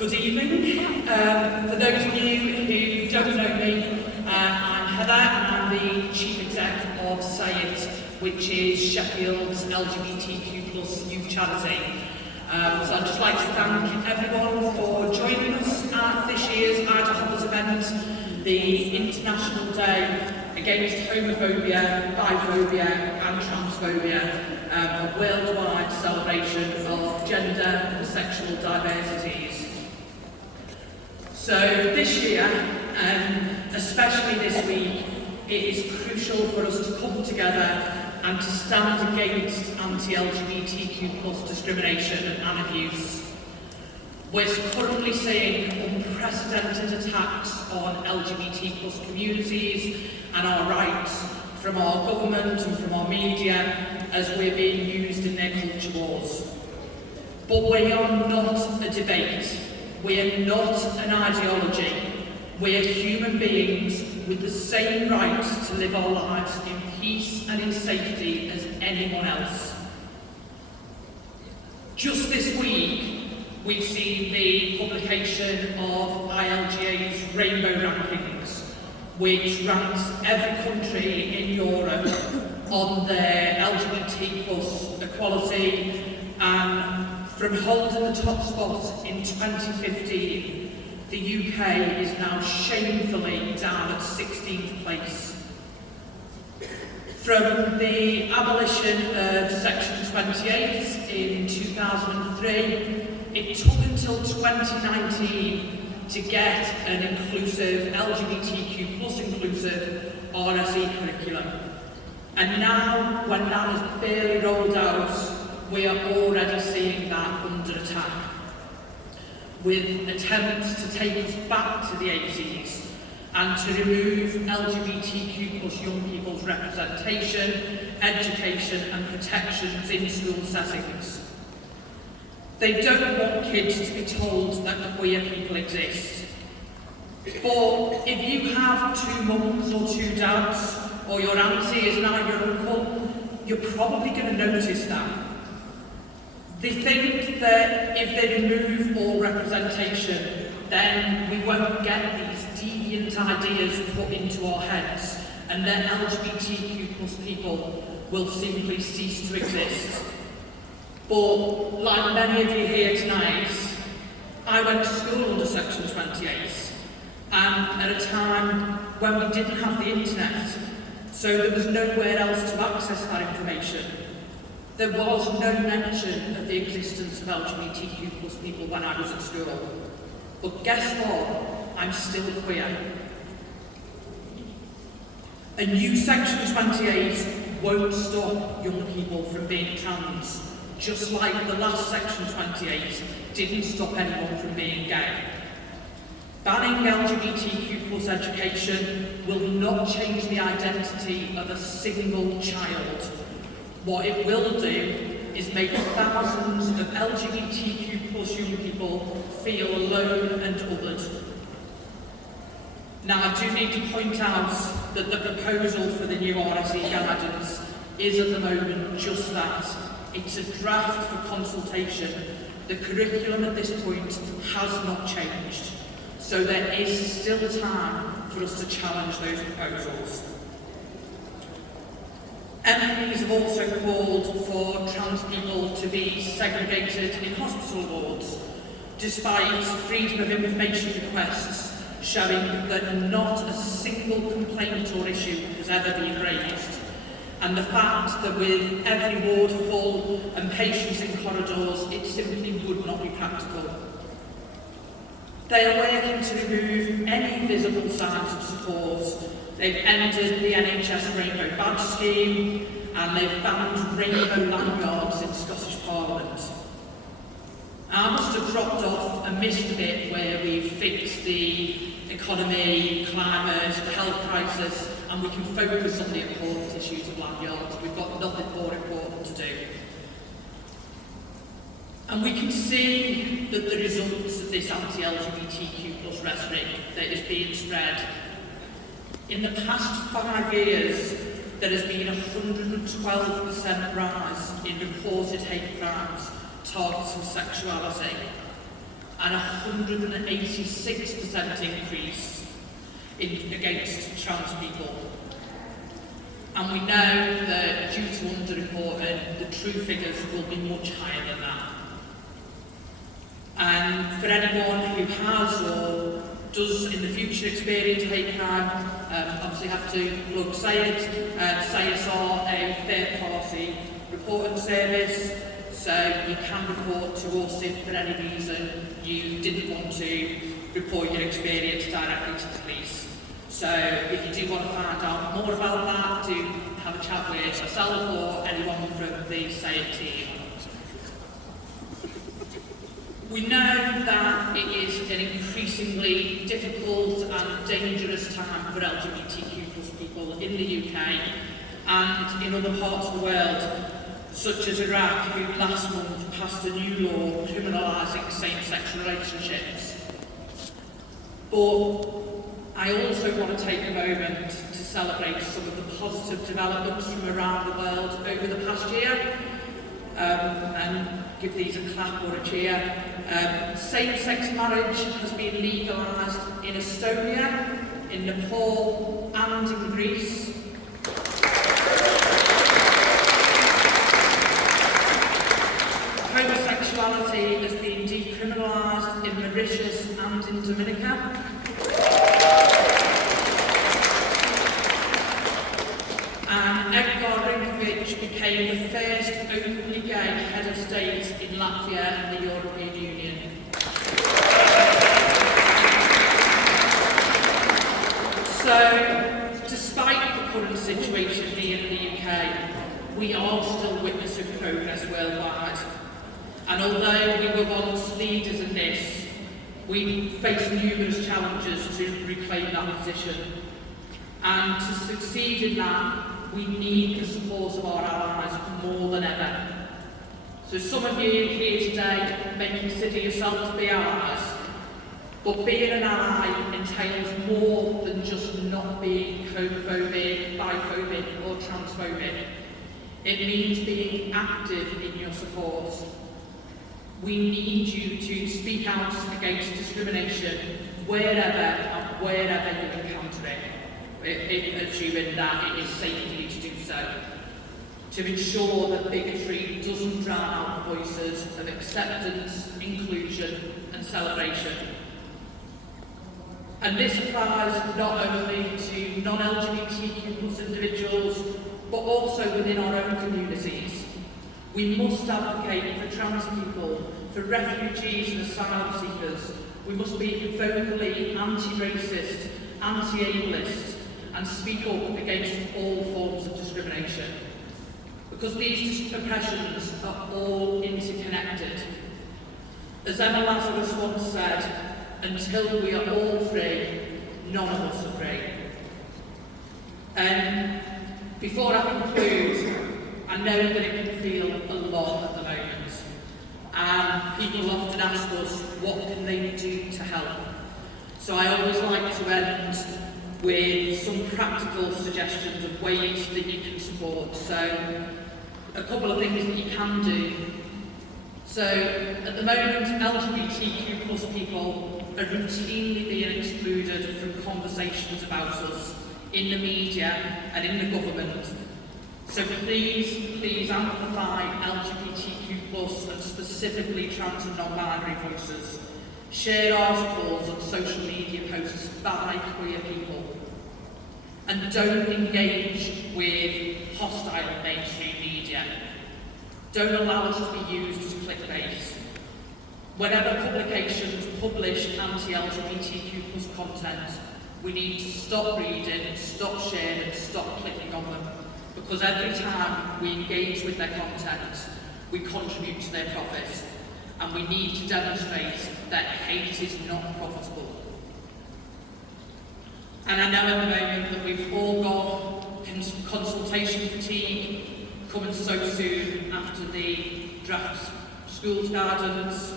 Good evening. For those of you who don't know me, I'm Heather and I'm the Chief Exec of Say It, which is Sheffield's LGBTQ+ youth charity. So I'd just like to thank everyone for joining us at this year's IDAHOBIT event, the International Day Against Homophobia, Biphobia and Transphobia, a worldwide celebration of gender and sexual diversities. So this year, especially this week, it is crucial for us to come together and to stand against anti-LGBTQ+ discrimination and abuse. We're currently seeing unprecedented attacks on LGBT+ communities and our rights from our government and from our media as we're being used in their culture wars. But we are not a debate. We are not an ideology. We are human beings with the same rights to live our lives in peace and in safety as anyone else. Just this week, we've seen the publication of ILGA's Rainbow Rankings, which ranks every country in Europe on their LGBT+ equality, and from holding the top spot in 2015, the UK is now shamefully down at 16th place. From the abolition of Section 28 in 2003, it took until 2019 to get an inclusive, LGBTQ+ inclusive RSE curriculum. And now, when that is barely rolled out, we are already seeing that under attack, with attempts to take us back to the 80s and to remove LGBTQ+ young people's representation, education and protections in school settings. They don't want kids to be told that queer people exist. But if you have two mums or two dads, or your auntie is now your uncle, you're probably going to notice that. They think that if they remove all representation, then we won't get these deviant ideas put into our heads, and then LGBTQ+ people will simply cease to exist. But like many of you here tonight, I went to school under Section 28, and at a time when we didn't have the internet, so there was nowhere else to access that information. There was no mention of the existence of LGBTQ+ people when I was at school. But guess what? I'm still queer. A new Section 28 won't stop young people from being trans, just like the last Section 28 didn't stop anyone from being gay. Banning LGBTQ+ education will not change the identity of a single child. What it will do is make thousands of LGBTQ+ young people feel alone and othered. Now, I do need to point out that the proposal for the new RSE guidance is at the moment just that. It's a draft for consultation. The curriculum at this point has not changed, so there is still time for us to challenge those proposals. MPs have also called for trans people to be segregated in hospital wards, despite freedom of information requests showing that not a single complaint or issue has ever been raised, and the fact that with every ward full and patients in corridors, it simply would not be practical. They are working to remove any visible signs of support. They've ended the NHS Rainbow Badge Scheme, and they've banned rainbow lanyards in Scottish Parliament. I must have dropped off and missed the bit where we've fixed the economy, climate, the health crisis, and we can focus on the important issues of lanyards. We've got nothing more important to do. And we can see that the results of this anti-LGBTQ+ rhetoric that is being spread. In the past 5 years, there has been a 112% rise in reported hate crimes targeting sexuality. and 186% increase against trans people. And we know that due to underreporting, the true figures will be much higher than that. And for anyone who has or does in the future experience hate crime, obviously have to plug SAYIT. SAYIT are a third-party reporting service, so you can report to us if for any reason you didn't want to report your experience directly to the police. So if you do want to find out more about that, do have a chat with myself or anyone from the SAYIT team. We know that it is an increasingly difficult and dangerous time for LGBTQ+ people in the UK and in other parts of the world, such as Iraq, who last month passed a new law criminalising same-sex relationships. But I also want to take a moment to celebrate some of the positive developments from around the world over the past year, and give these a clap or a cheer. Same-sex marriage has been legalised in Estonia, in Nepal and in Greece. Homosexuality has been decriminalised in Mauritius and in Dominica. Became the first openly gay head of state in Latvia and the European Union. So, despite the current situation here in the UK, we are still witnessing progress worldwide. And although we were once leaders in this, we face numerous challenges to reclaim that position. And to succeed in that, we need the support of our allies more than ever. So some of you here today may consider yourself to be allies, but being an ally entails more than just not being homophobic, biphobic or transphobic. It means being active in your support. We need you to speak out against discrimination wherever you encounter it. Assuming that it is safe for you to do so, to ensure that bigotry doesn't drown out the voices of acceptance, inclusion and celebration. And this applies not only to non-LGBTQ+ individuals, but also within our own communities. We must advocate for trans people, for refugees and asylum seekers. We must be vocally anti-racist, anti-ableist, and speak up against all forms of discrimination. Because these oppressions are all interconnected. As Emma Lazarus once said, until we are all free, none of us are free. Before I conclude, I know that it can feel a lot at the moment. And people often ask us, what can they do to help? So I always like to end with some practical suggestions of ways that you can support. So, a couple of things that you can do. So, at the moment, LGBTQ+ people are routinely being excluded from conversations about us in the media and in the government. So please amplify LGBTQ+ and specifically trans and non-binary voices. Share articles and social media posts by queer people. And don't engage with hostile mainstream media. Don't allow us to be used as clickbait. Whenever publications publish anti-LGBTQ+ content, we need to stop reading, stop sharing, stop clicking on them. Because every time we engage with their content, we contribute to their profit. And we need to demonstrate that hate is not profitable. And I know at the moment that we've all got consultation fatigue coming so soon after the draft schools guidance,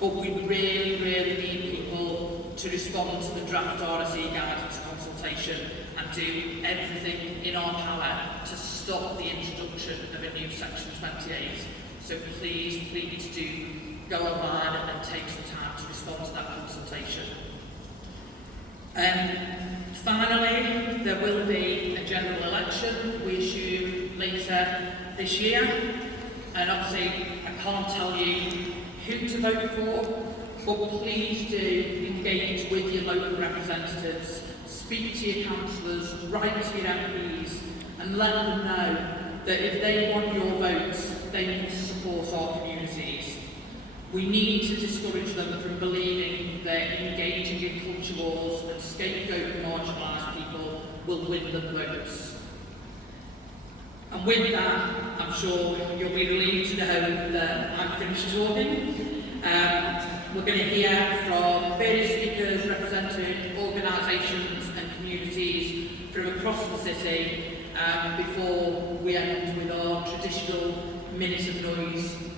but we really need people to respond to the draft RSE guidance consultation and do everything in our power to stop the introduction of a new section 28. So please do go online and take some time to respond to that consultation. Finally, there will be a general election, we assume later this year, and obviously I can't tell you who to vote for, but please do engage with your local representatives, speak to your councillors, write to your MPs, and let them know that if they want your votes, they need to support our communities. We need to discourage them from believing that engaging in culture wars and scapegoat and marginalised people will win them votes. And with that, I'm sure you'll be relieved to know that I'm finished talking. We're going to hear from various speakers representing organisations and communities from across the city before we end with our traditional minute of noise